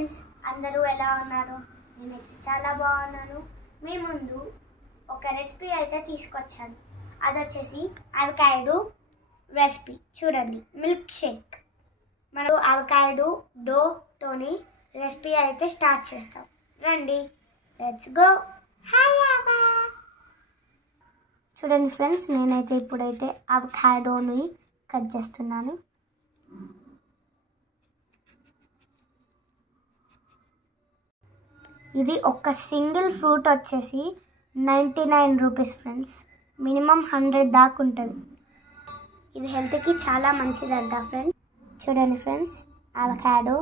Friends, అందరూ ఎలా ఉన్నారు? నేనైతే చాలా బాగున్నాను. మీ ముందు ఒక రెసిపీ అయితే తీసుకొచ్చాను. అది వచ్చేసి అవకాడో రెసిపీ. చూడండి, మిల్క్ షేక్. మనం అవకాడో డోతోని రెసిపీ అయితే స్టార్ట్ చేస్తాం. రండి, లెట్స్ గో. హాయ్ అబ్బా. చూడండి ఫ్రెండ్స్, నేనైతే ఇప్పుడైతే అవకాడోని కట్ చేస్తున్నాను. ఇది ఒక సింగిల్ ఫ్రూట్ వచ్చేసి 99 రూపీస్ ఫ్రెండ్స్. మినిమం 100 దాకా ఉంటుంది. ఇది హెల్త్కి చాలా మంచిదంట ఫ్రెండ్స్. చూడండి ఫ్రెండ్స్, అవకాడో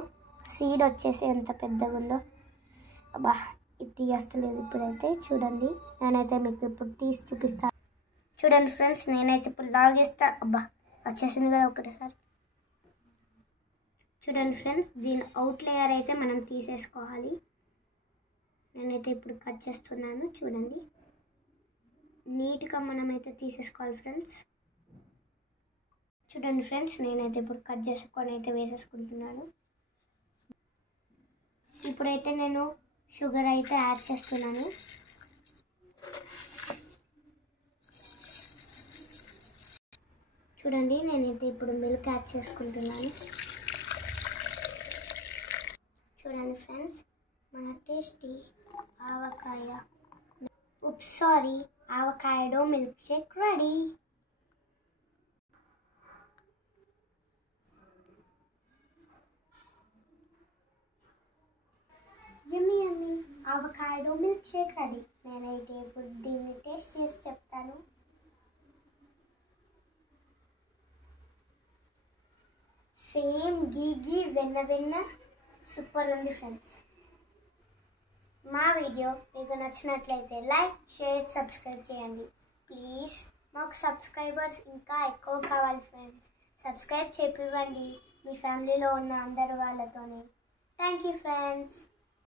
సీడ్ వచ్చేసి ఎంత పెద్దగా ఉందో. అబ్బా, ఇది తీయస్తలేదు ఇప్పుడైతే. చూడండి, నేనైతే మీకు ఇప్పుడు తీసి చూపిస్తాను. చూడండి ఫ్రెండ్స్, నేనైతే ఇప్పుడు లాగేస్తా. అబ్బా, వచ్చేసింది కదా ఒకటేసారి. చూడండి ఫ్రెండ్స్, దీని అవుట్ లేయర్ అయితే మనం తీసేసుకోవాలి. నేనైతే ఇప్పుడు కట్ చేస్తున్నాను. చూడండి, నీట్గా మనమైతే తీసేసుకోవాలి ఫ్రెండ్స్. చూడండి ఫ్రెండ్స్, నేనైతే ఇప్పుడు కట్ చేసుకొని అయితే వేసేసుకుంటున్నాను. ఇప్పుడైతే నేను షుగర్ అయితే యాడ్ చేస్తున్నాను. చూడండి, నేనైతే ఇప్పుడు మిల్క్ యాడ్ చేసుకుంటున్నాను. చూడండి ఫ్రెండ్స్, మన tasty avocado milkshake ready. Yummy avocado milkshake ready. నేనైతే ఇప్పుడు దీన్ని టేస్ట్ చేసి చెప్తాను. సేమ్ గీ వెన్న సూపర్ ఉంది ఫ్రెండ్స్. మా వీడియో మీకు నచ్చినట్లయితే లైక్, షేర్, సబ్స్క్రైబ్ చేయండి ప్లీజ్. మాకు సబ్స్క్రైబర్స్ ఇంకా ఎక్కువ కావాలి ఫ్రెండ్స్. సబ్స్క్రైబ్ చేపివ్వండి మీ ఫ్యామిలీలో ఉన్న అందరు వాళ్ళతోనే. Thank you friends.